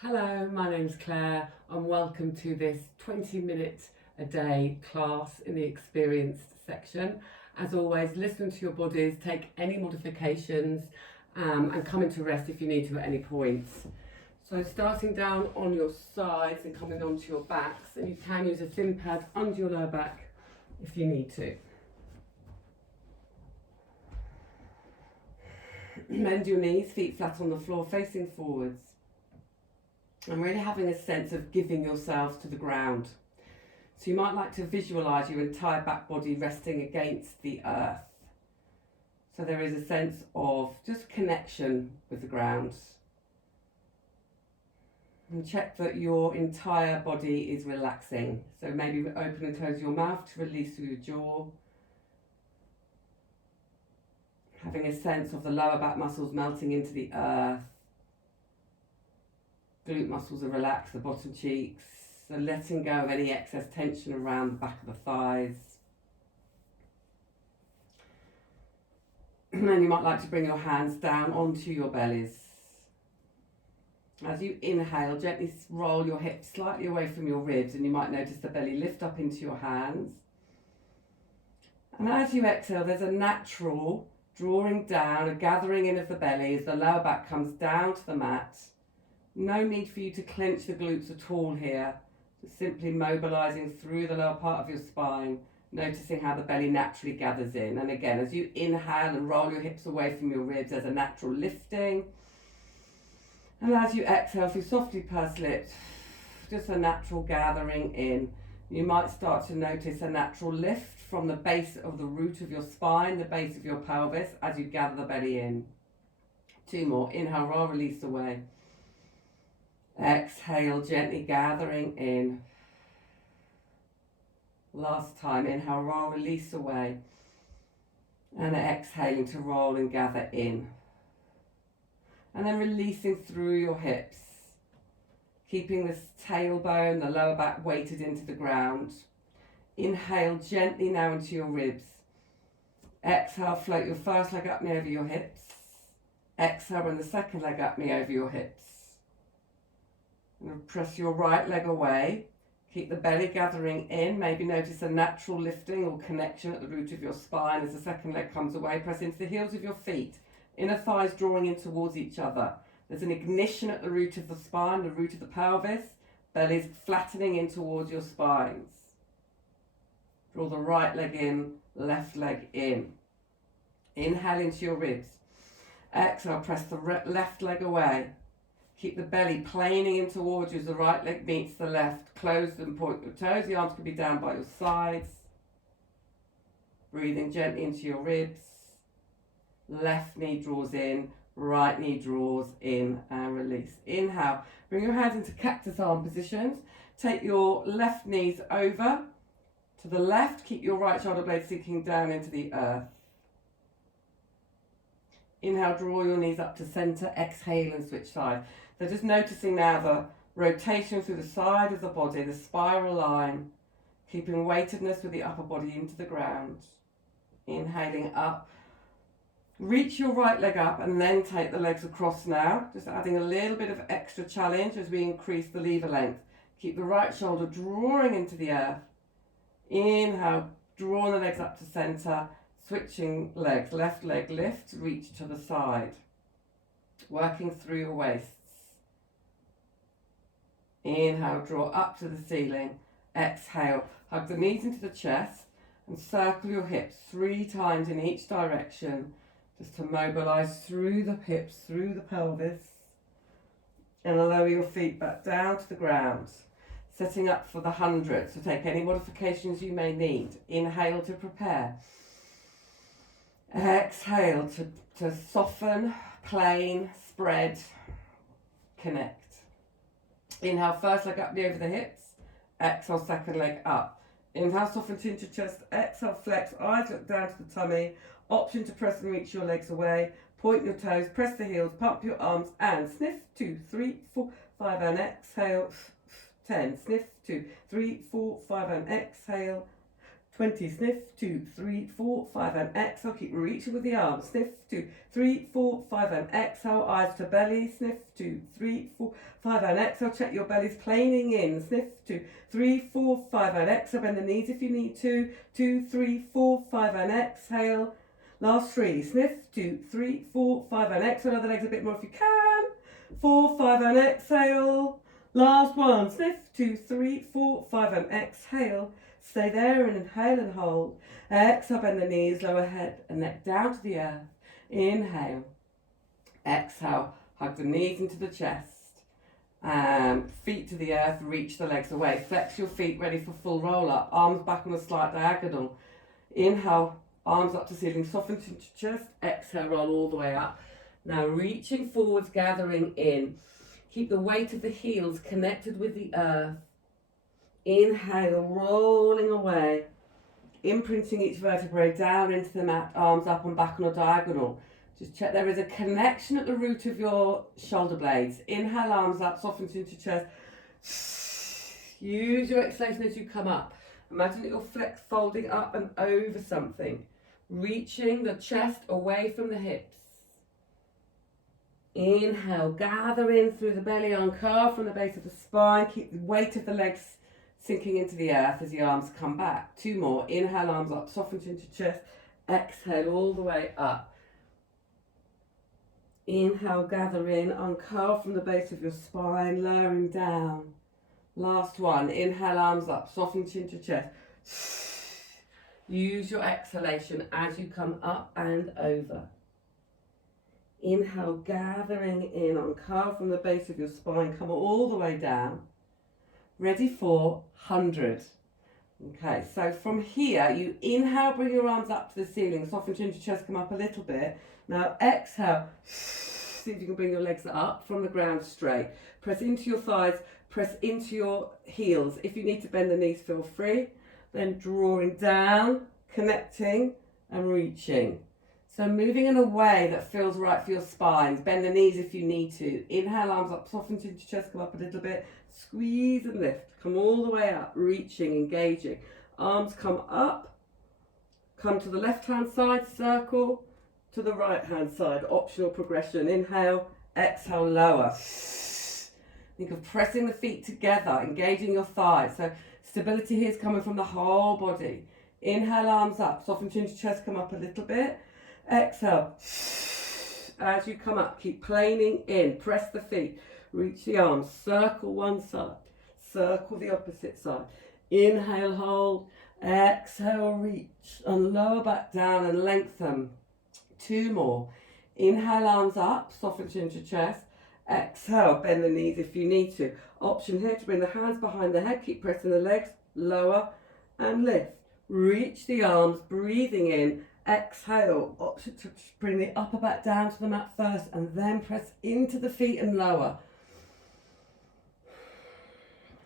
Hello, my name's Claire and welcome to this 20-minute a day class in the experienced section. As always, listen to your bodies, take any modifications and come into rest if you need to at any points. So starting down on your sides and coming onto your backs, and you can use a thin pad under your lower back if you need to. Bend your knees, feet flat on the floor, facing forwards. And really having a sense of giving yourselves to the ground. So you might like to visualise your entire back body resting against the earth. So there is a sense of just connection with the ground. And check that your entire body is relaxing. So maybe open and close your mouth to release through your jaw. Having a sense of the lower back muscles melting into the earth. Glute muscles are relaxed, the bottom cheeks, so letting go of any excess tension around the back of the thighs. And then you might like to bring your hands down onto your bellies. As you inhale, gently roll your hips slightly away from your ribs, and you might notice the belly lift up into your hands. And as you exhale, there's a natural drawing down, a gathering in of the belly as the lower back comes down to the mat. No need for you to clench the glutes at all here. Just simply mobilising through the lower part of your spine, noticing how the belly naturally gathers in. And again, as you inhale and roll your hips away from your ribs, there's a natural lifting. And as you exhale, if you softly purse lips, just a natural gathering in. You might start to notice a natural lift from the base of the root of your spine, the base of your pelvis, as you gather the belly in. Two more. Inhale, roll, release away. Exhale, gently gathering in. Last time, inhale, roll, release away. And exhaling to roll and gather in. And then releasing through your hips. Keeping this tailbone, the lower back weighted into the ground. Inhale gently now into your ribs. Exhale, float your first leg up and over your hips. Exhale, bring the second leg up and over your hips. And press your right leg away. Keep the belly gathering in. Maybe notice a natural lifting or connection at the root of your spine as the second leg comes away. Press into the heels of your feet. Inner thighs drawing in towards each other. There's an ignition at the root of the spine, the root of the pelvis. Belly's flattening in towards your spines. Draw the right leg in, left leg in. Inhale into your ribs. Exhale, press the left leg away. Keep the belly planing in towards you as the right leg meets the left. Close and point your toes. The arms can be down by your sides. Breathing gently into your ribs. Left knee draws in, right knee draws in and release. Inhale. Bring your hands into cactus arm positions. Take your left knees over to the left. Keep your right shoulder blade sinking down into the earth. Inhale, draw your knees up to centre. Exhale and switch sides. So just noticing now the rotation through the side of the body, the spiral line, keeping weightedness with the upper body into the ground. Inhaling up. Reach your right leg up and then take the legs across now. Just adding a little bit of extra challenge as we increase the lever length. Keep the right shoulder drawing into the earth. Inhale, drawing the legs up to centre. Switching legs, left leg lift, reach to the side. Working through your waists. Inhale, draw up to the ceiling. Exhale, hug the knees into the chest and circle your hips 3 times in each direction, just to mobilise through the hips, through the pelvis, and lower your feet back down to the ground. Setting up for the 100, so take any modifications you may need. Inhale to prepare. Exhale to soften, plane, spread, connect. Inhale, first leg up and over the hips. Exhale, second leg up. Inhale, soften to your chest. Exhale, flex, eyes look down to the tummy. Option to press and reach your legs away. Point your toes, press the heels, pump your arms and sniff. 2, 3, 4, 5 and exhale. 10, sniff. 2, 3, 4, 5 and exhale. 20, sniff, 2, 3, 4, 5, and exhale. Keep reaching with the arms, sniff, 2, 3, 4, 5, and exhale. Eyes to belly, sniff, 2, 3, 4, 5, and exhale. Check your belly's planing in, sniff, 2, 3, 4, 5, and exhale. Bend the knees if you need to, 2, 3, 4, 5, and exhale. Last 3, sniff, 2, 3, 4, 5, and exhale. Other legs a bit more if you can, 4, 5, and exhale. Last 1, sniff, 2, 3, 4, 5, and exhale. Stay there and inhale and hold. Exhale, bend the knees, lower head and neck down to the earth. Inhale. Exhale, hug the knees into the chest. Feet to the earth, reach the legs away. Flex your feet, ready for full roll up. Arms back on a slight diagonal. Inhale, arms up to ceiling, soften into chest. Exhale, roll all the way up. Now reaching forwards, gathering in. Keep the weight of the heels connected with the earth. Inhale, rolling away, imprinting each vertebrae down into the mat, arms up and back on a diagonal. Just check there is a connection at the root of your shoulder blades. Inhale, arms up, soften into chest. Use your exhalation as you come up. Imagine that you're folding up and over something, reaching the chest away from the hips. Inhale, gather in through the belly, uncurl from the base of the spine, keep the weight of the legs sinking into the earth as the arms come back. 2 more. Inhale, arms up, soften into chest. Exhale, all the way up. Inhale, gather in, uncurl from the base of your spine, lowering down. Last 1. Inhale, arms up, soften into chest. Use your exhalation as you come up and over. Inhale, gathering in, uncurl from the base of your spine, come all the way down. Ready for 100. Okay, so from here, you inhale, bring your arms up to the ceiling, soften chin to chest, come up a little bit. Now exhale, see if you can bring your legs up from the ground straight. Press into your thighs, press into your heels. If you need to bend the knees, feel free. Then drawing down, connecting and reaching. So moving in a way that feels right for your spine. Bend the knees if you need to. Inhale, arms up, soften into chest, come up a little bit. Squeeze and lift. Come all the way up, reaching, engaging. Arms come up. Come to the left-hand side, circle. To the right-hand side, optional progression. Inhale, exhale, lower. Think of pressing the feet together, engaging your thighs. So stability here is coming from the whole body. Inhale, arms up, soften chin to chest, come up a little bit. Exhale, as you come up, keep planing in, press the feet, reach the arms, circle one side, circle the opposite side. Inhale, hold, exhale, reach, and lower back down and lengthen. 2 more. Inhale, arms up, soften chin to chest. Exhale, bend the knees if you need to. Option here to bring the hands behind the head, keep pressing the legs, lower and lift. Reach the arms, breathing in. Exhale, option to bring the upper back down to the mat first and then press into the feet and lower.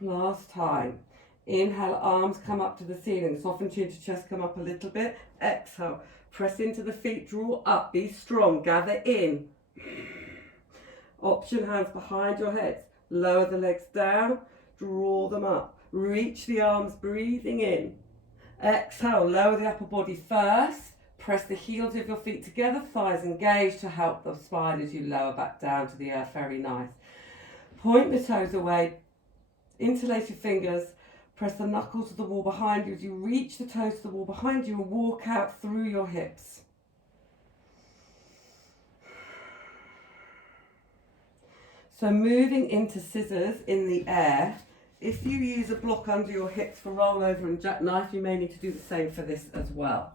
Last time. Inhale, arms come up to the ceiling, soften chin to chest, come up a little bit. Exhale, press into the feet, draw up, be strong, gather in. Option hands behind your heads, lower the legs down, draw them up. Reach the arms, breathing in. Exhale, lower the upper body first. Press the heels of your feet together, thighs engaged to help the spine as you lower back down to the earth. Very nice. Point the toes away, interlace your fingers, press the knuckles to the wall behind you as you reach the toes to the wall behind you and walk out through your hips. So moving into scissors in the air. If you use a block under your hips for rollover and jackknife, you may need to do the same for this as well.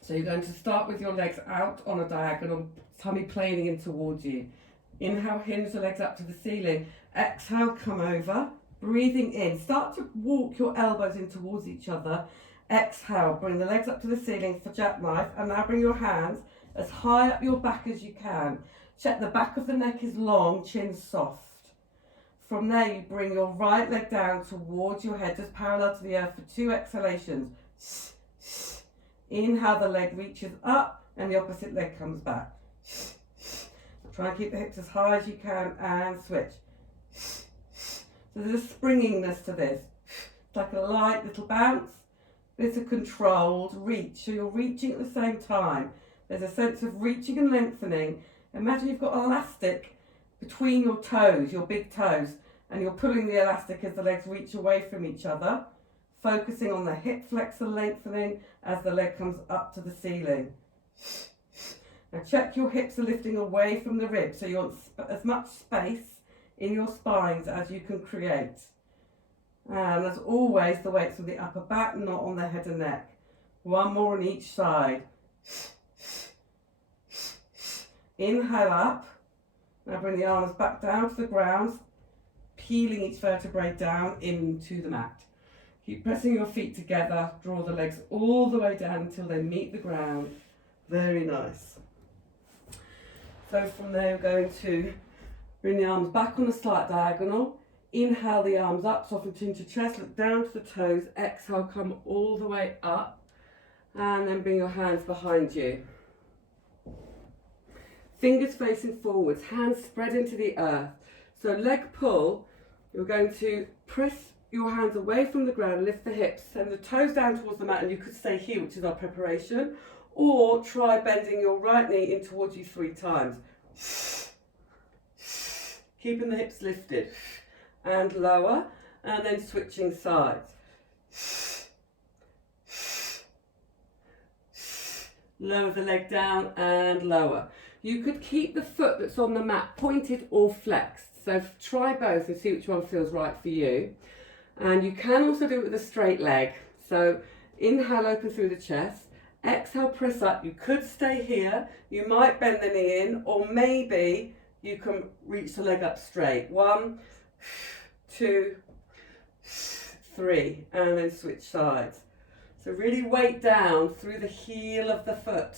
So you're going to start with your legs out on a diagonal, tummy planing in towards you. Inhale, hinge the legs up to the ceiling. Exhale, come over, breathing in. Start to walk your elbows in towards each other. Exhale, bring the legs up to the ceiling for jackknife, and now bring your hands as high up your back as you can. Check the back of the neck is long, chin soft. From there, you bring your right leg down towards your head, just parallel to the earth for 2 exhalations. Inhale, the leg reaches up and the opposite leg comes back. Try and keep the hips as high as you can and switch. So there's a springiness to this. It's like a light little bounce. It's a controlled reach, so you're reaching at the same time. There's a sense of reaching and lengthening. Imagine you've got elastic between your toes, your big toes, and you're pulling the elastic as the legs reach away from each other, focusing on the hip flexor lengthening as the leg comes up to the ceiling. Now check your hips are lifting away from the ribs, so you want as much space in your spines as you can create. And as always, the weight's on the upper back, not on the head and neck. One more on each side. Inhale up. Now bring the arms back down to the ground, peeling each vertebrae down into the mat. Keep pressing your feet together, draw the legs all the way down until they meet the ground. Very nice. So from there, we're going to bring the arms back on a slight diagonal. Inhale the arms up, soften chin to chest, look down to the toes. Exhale, come all the way up, and then bring your hands behind you. Fingers facing forwards, hands spread into the earth. So leg pull, you're going to press your hands away from the ground, lift the hips, send the toes down towards the mat, and you could stay here, which is our preparation, or try bending your right knee in towards you 3 times. Keeping the hips lifted, and lower, and then switching sides. Lower the leg down and lower. You could keep the foot that's on the mat pointed or flexed. So try both and see which one feels right for you. And you can also do it with a straight leg. So inhale, open through the chest. Exhale, press up. You could stay here. You might bend the knee in, or maybe you can reach the leg up straight. 1, 2, 3, and then switch sides. So really weight down through the heel of the foot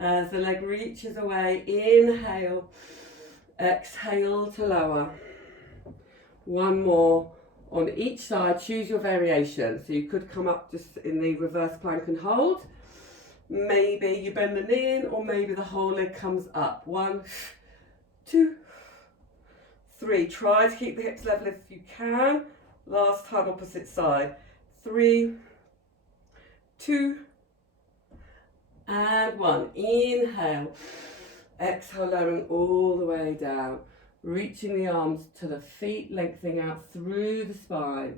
as the leg reaches away. Inhale, exhale to lower. One more on each side. Choose your variation. So you could come up just in the reverse plank and hold. Maybe you bend the knee in, or maybe the whole leg comes up. 1, 2, 3. Try to keep the hips level if you can. Last time, opposite side. 3, 2, and 1. Inhale. Exhale, lowering all the way down. Reaching the arms to the feet, lengthening out through the spine.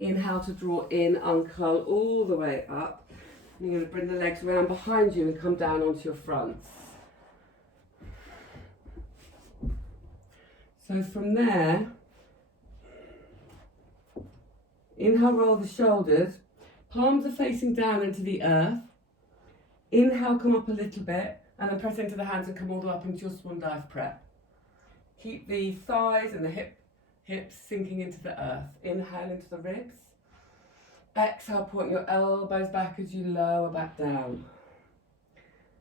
Inhale to draw in, uncurl all the way up. You're going to bring the legs around behind you and come down onto your fronts. So from there, inhale, roll the shoulders. Palms are facing down into the earth. Inhale, come up a little bit, and then press into the hands and come all the way up into your swan dive prep. Keep the thighs and the hips sinking into the earth. Inhale into the ribs. Exhale, point your elbows back as you lower back down.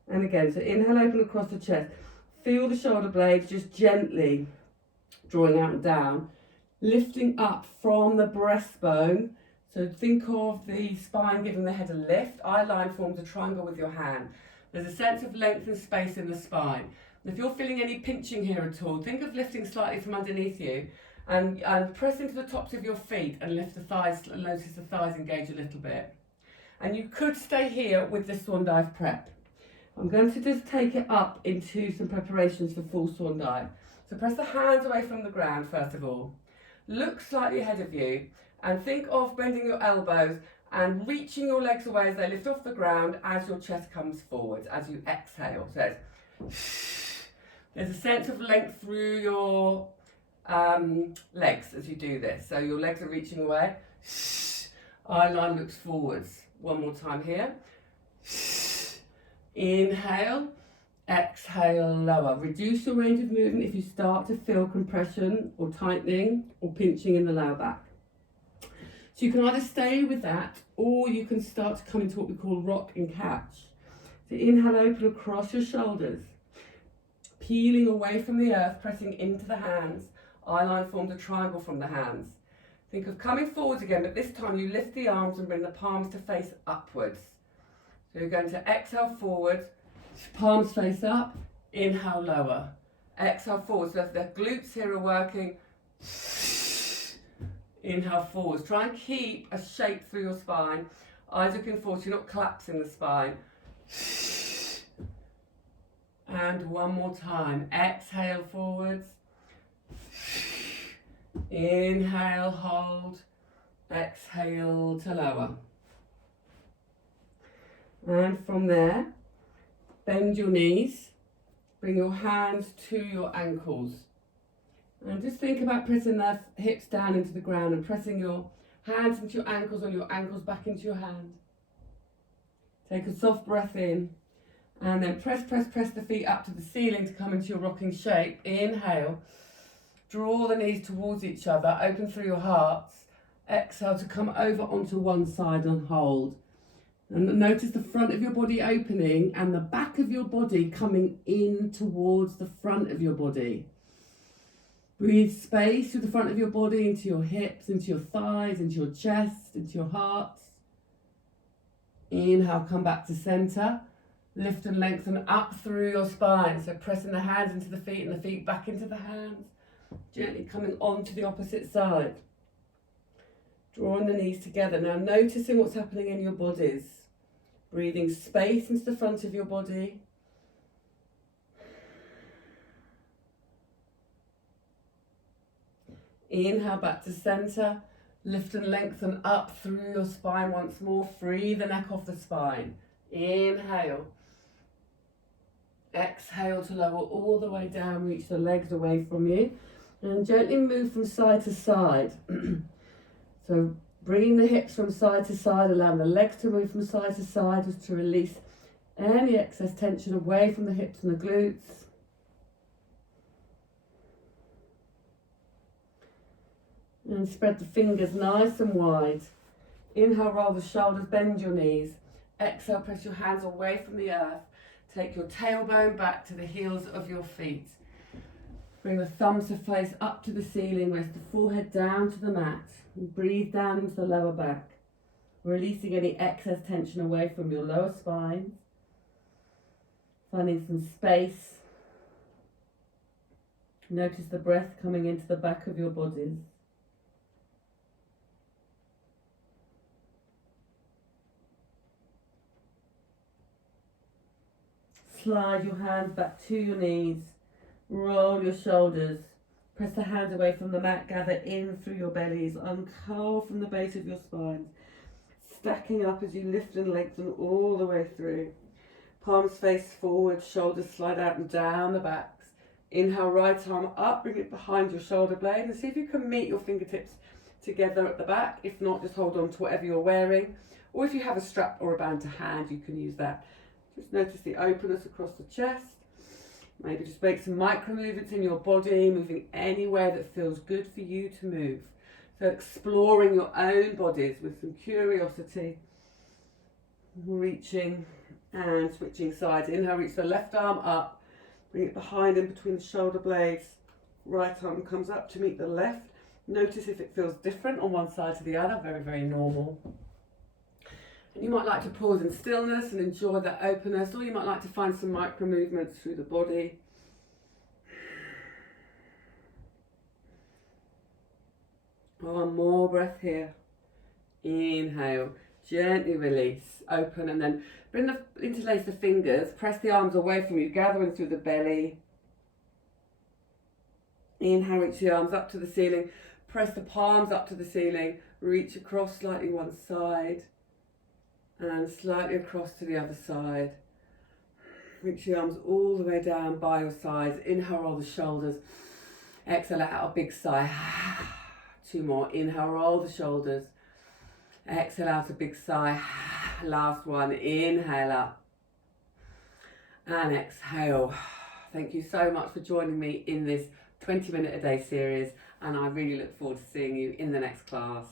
And again, so inhale, open across the chest. Feel the shoulder blades just gently drawing out and down. Lifting up from the breastbone. So think of the spine giving the head a lift. Eye line forms a triangle with your hand. There's a sense of length and space in the spine. And if you're feeling any pinching here at all, think of lifting slightly from underneath you and press into the tops of your feet and lift the thighs, notice the thighs engage a little bit. And you could stay here with the swan dive prep. I'm going to just take it up into some preparations for full swan dive. So press the hands away from the ground first of all. Look slightly ahead of you and think of bending your elbows and reaching your legs away as they lift off the ground as your chest comes forward, as you exhale. So there's a sense of length through your legs as you do this. So your legs are reaching away. Eye line looks forwards. One more time here. Inhale, exhale, lower. Reduce your range of movement if you start to feel compression or tightening or pinching in the lower back. So you can either stay with that, or you can start to come into what we call rock and catch. So inhale, open across your shoulders, peeling away from the earth, pressing into the hands. Eye line forms a triangle from the hands. Think of coming forwards again, but this time you lift the arms and bring the palms to face upwards. So you're going to exhale forward, palms face up, inhale lower. Exhale forwards. So if the glutes here are working, inhale forwards. Try and keep a shape through your spine. Eyes looking forward, so you're not collapsing the spine. And one more time. Exhale forwards. Inhale, hold. Exhale to lower. And from there, bend your knees. Bring your hands to your ankles. And just think about pressing the hips down into the ground and pressing your hands into your ankles or your ankles back into your hand. Take a soft breath in. And then press the feet up to the ceiling to come into your rocking shape. Inhale. Draw the knees towards each other. Open through your hearts. Exhale to come over onto one side and hold. And notice the front of your body opening and the back of your body coming in towards the front of your body. Breathe space through the front of your body into your hips, into your thighs, into your chest, into your heart. Inhale, come back to center. Lift and lengthen up through your spine. So pressing the hands into the feet and the feet back into the hands. Gently coming on to the opposite side. Drawing the knees together. Now noticing what's happening in your bodies. Breathing space into the front of your body. Inhale back to center. Lift and lengthen up through your spine once more. Free the neck off the spine. Inhale. Exhale to lower all the way down. Reach the legs away from you. And gently move from side to side. So bringing the hips from side to side, allowing the legs to move from side to side just to release any excess tension away from the hips and the glutes. And spread the fingers nice and wide. Inhale, roll the shoulders, bend your knees. Exhale, press your hands away from the earth. Take your tailbone back to the heels of your feet. Bring the thumbs to face up to the ceiling, rest the forehead down to the mat. And breathe down into the lower back, releasing any excess tension away from your lower spine. Finding some space. Notice the breath coming into the back of your bodies. Slide your hands back to your knees. Roll your shoulders. Press the hands away from the mat. Gather in through your bellies. Uncurl from the base of your spines. Stacking up as you lift and lengthen all the way through. Palms face forward. Shoulders slide out and down the backs. Inhale, right arm up. Bring it behind your shoulder blade. And see if you can meet your fingertips together at the back. If not, just hold on to whatever you're wearing. Or if you have a strap or a band to hand, you can use that. Just notice the openness across the chest. Maybe just make some micro movements in your body, moving anywhere that feels good for you to move. So exploring your own bodies with some curiosity. Reaching and switching sides. Inhale, reach the left arm up. Bring it behind and between the shoulder blades. Right arm comes up to meet the left. Notice if it feels different on one side to the other. Very, very normal. And you might like to pause in stillness and enjoy that openness, or you might like to find some micro movements through the body. One more breath here. Inhale, gently release, open, and then interlace the fingers, press the arms away from you, gathering through the belly. Inhale, reach the arms up to the ceiling, press the palms up to the ceiling, reach across slightly one side. And slightly across to the other side. Reach the arms all the way down by your sides. Inhale, roll the shoulders. Exhale out a big sigh. 2 more. Inhale, roll the shoulders. Exhale out a big sigh. Last one. Inhale up. And exhale. Thank you so much for joining me in this 20-minute a day series. And I really look forward to seeing you in the next class.